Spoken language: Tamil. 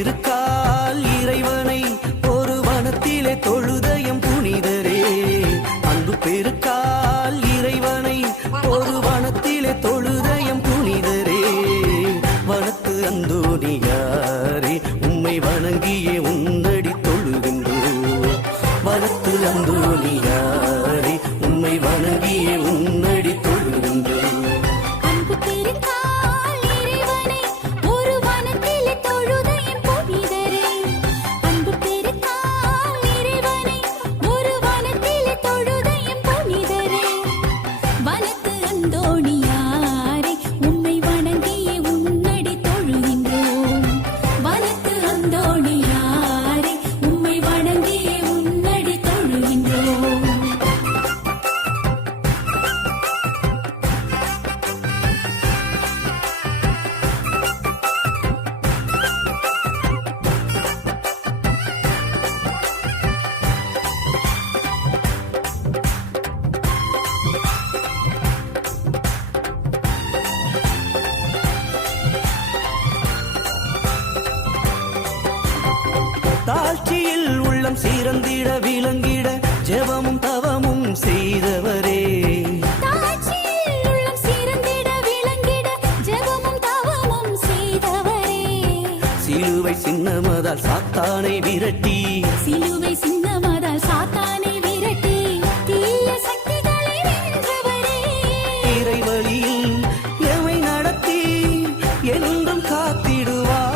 இருக்கா தாழ்ச்சியில் உள்ளம் சீரந்திட விளங்கிட ஜெபமும் தவமும் செய்தவரே. சிலுவை சின்னமதால் சாத்தானை விரட்டி. சிலுவை சின்னமதால் சாத்தானை விரட்டி தீய சக்திகளை வென்றவரே. இறைவழியில் எமை நடத்தி என்றும் காத்திடுவார்.